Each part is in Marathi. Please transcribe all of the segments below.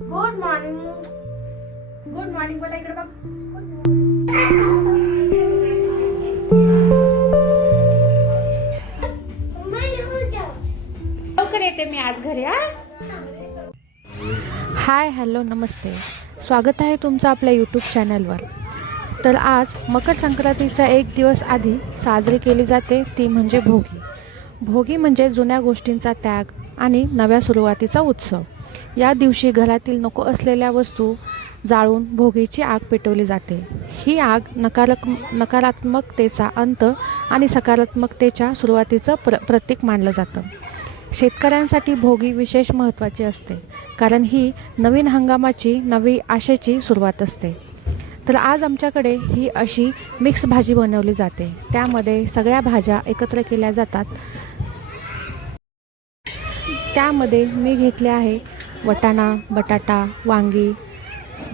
गुड मॉर्निंग गुड मॉर्निंग बोला इकडे बघ लवकर येते मी आज घरी हा? हाय हॅलो नमस्ते. स्वागत आहे तुमचं आपल्या यूट्यूब चॅनलवर तर आज मकर संक्रांतीच्या एक दिवस आधी साजरी केली जाते ती म्हणजे भोगी. भोगी म्हणजे जुन्या गोष्टींचा त्याग आणि नव्या सुरुवातीचा उत्सव. या दिवशी घरातील नको असलेल्या वस्तू जाळून भोगीची आग पेटवली जाते. ही आग नकारक नकारात्मकतेचा अंत आणि सकारात्मकतेच्या सुरुवातीचं प्र प्रतीक मानलं जातं. शेतकऱ्यांसाठी भोगी विशेष महत्त्वाची असते कारण ही नवीन हंगामाची नवी आशेची सुरुवात असते. तर आज आमच्याकडे ही अशी मिक्स भाजी बनवली जाते. त्यामध्ये सगळ्या भाज्या एकत्र केल्या जातात. त्यामध्ये मी घेतले आहे वटाणा बटाटा वांगी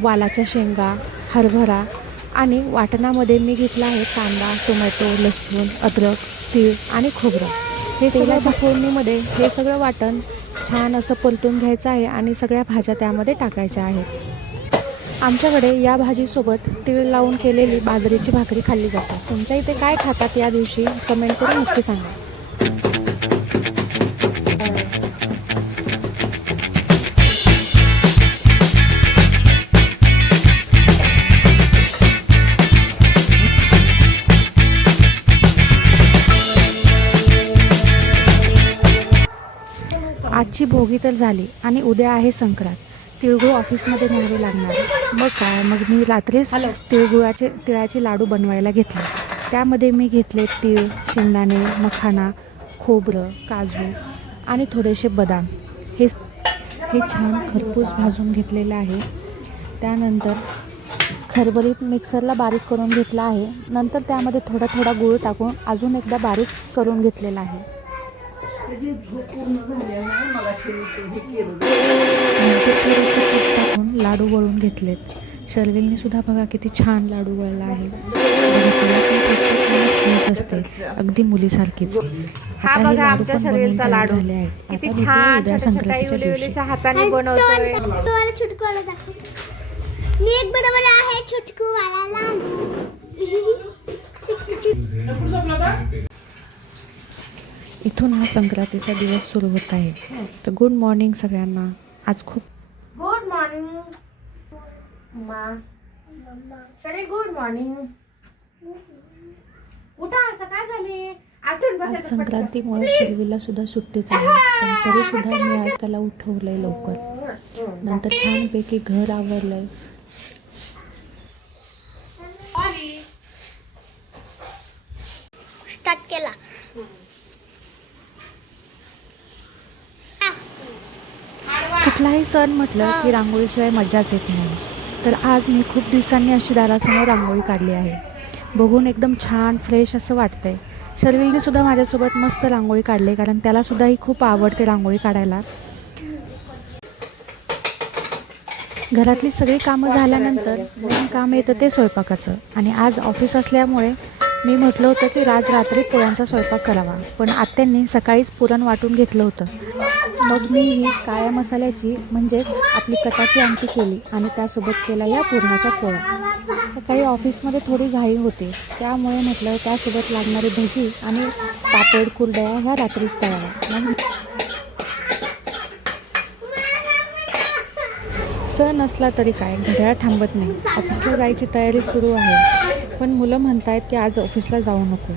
वालाच्या शेंगा हरभरा आणि वाटणामध्ये मी घेतला आहे कांदा टोमॅटो लसूण अद्रक तीळ आणि खोबरं. हे तेलाच्या फोडणीमध्ये हे. सगळं वाटण छान असं परतून घ्यायचं आहे आणि सगळ्या भाज्या त्यामध्ये टाकायच्या आहेत. आमच्याकडे या भाजीसोबत तीळ लावून केलेली बाजरीची भाकरी खाल्ली जाते. तुमच्या इथे काय खातात या दिवशी? कमेंट करून नक्की सांगा. आजची भोगी तर झाली आणि उद्या आहे संक्रांत. तिळगुळ ऑफिसमध्ये न्यावे लागणार. मग काय? मग मी रात्रीच तिळगुळाचे तिळाचे लाडू बनवायला घेतले. त्यामध्ये मी घेतले तीळ शेंगदाणे मखाना खोबरं काजू आणि थोडेसे बदाम. हे हे छान खरपूस भाजून घेतलेलं आहे. त्यानंतर खरबरीत मिक्सरला बारीक करून घेतला आहे. नंतर त्यामध्ये थोडा थोडा गूळ टाकून अजून एकदा बारीक करून घेतलेला आहे. टाकून लाडू वळून घेतलेत. शर्विलने सुद्धा बघा किती छान लाडू वळला आहे. असते. अगदी मुलीसारखीच. हा हे बघा आमच्या शरीरचा लाडू. किती छान संक्रांतीच्या हाताने बनवतोय. तुम्हाला छुटकू वाला दाखव. मी एक बरोबर आहे छुटकू वाला इथून हा संक्रांतीचा दिवस सुरू होत आहे. तर गुड मॉर्निंग सगळ्यांना. आज खूप गुड मॉर्निंग सरे गुड मॉर्निंग उठा सकाळ झाली? आज. संक्रांतीमुळे शिरवीला सुद्धा सुट्टीच आहे पण तरी सुद्धा मी आज त्याला उठवलंय लवकर. नंतर छानपैकी घर आवरलंय. स्टार्ट केला. कुठलाही सण म्हटलं की रांगोळीशिवाय मजाच येत नाही. तर आज मी खूप दिवसांनी अशी दारासमोर रांगोळी काढली आहे. बघून एकदम छान फ्रेश असं वाटतंय. शर्विलने सुद्धा माझ्यासोबत मस्त रांगोळी काढली कारण त्याला सुद्धा ही खूप आवडते रांगोळी काढायला. घरातली सगळी कामं झाल्यानंतर मेन काम येतं ते स्वयंपाकाचं. आणि आज ऑफिस असल्यामुळे मी म्हटलं होतं की आज रात्री पोळ्यांचा स्वयंपाक करावा. पण आत्यांनी सकाळीच पुरण वाटून घेतलं होतं. मग मी ही काळ्या मसाल्याची म्हणजेच आपली कटाची आमटी केली आणि त्यासोबत केला या पुरणाच्या पोळ्या. सकाळी ऑफिसमध्ये थोडी घाई होते त्यामुळे म्हटलं त्यासोबत लागणारी भजी आणि पापड कुरडया ह्या रात्रीच तळाव्या. सण असला तरी काय घड्याळ थांबत नाही. ऑफिसला जायची तयारी सुरू आहे. पण मुलं म्हणतायत की आज ऑफिसला जाऊ नको.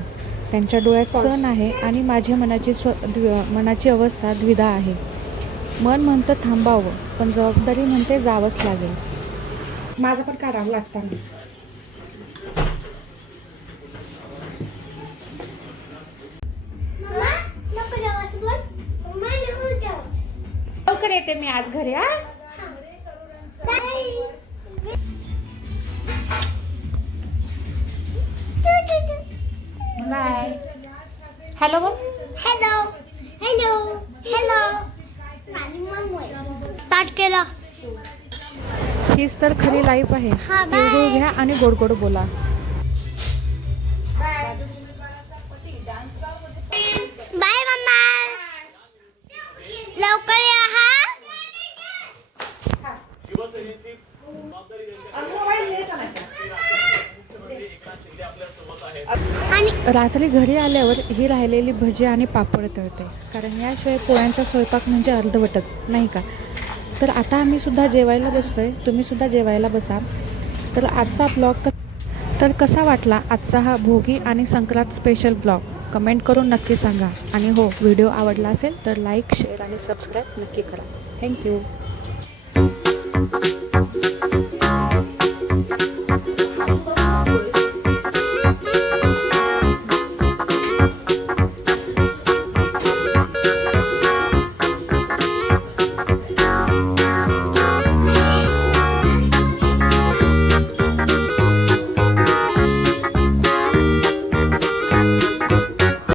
त्यांच्या डोळ्यात सण आहे आणि माझ्या मनाची स्व मनाची अवस्था द्विधा आहे. मन म्हणतं थांबावं पण जबाबदारी म्हणते जावंच लागेल. माझं पण काढावं लागतं. लवकर येते मी आज घरी हा? हॅलो बोल हॅलो हॅलो हॅलो स्टार्ट केला. हीच तर खरी लाईफ आहे. हा. तिळगुळ घ्या आणि गोड गोड बोला बाय मम्मा लवकर या हा आणि रात्री घरी आल्यावर ही राहिलेली भजी आणि पापड तळते. कारण याशिवाय पोळ्यांचा स्वयंपाक म्हणजे अर्धवटच नाही का? तर आता आम्ही सुद्धा जेवायला बसतो तुम्ही सुद्धा जेवायला बसा. तर आजचा ब्लॉग तर कसा वाटला आजचा हा भोगी आणि संक्रांत स्पेशल ब्लॉग कमेंट करून नक्की सांगा. आणि हो व्हिडिओ आवडला असेल तर लाईक शेअर आणि सबस्क्राईब नक्की करा. थँक्यू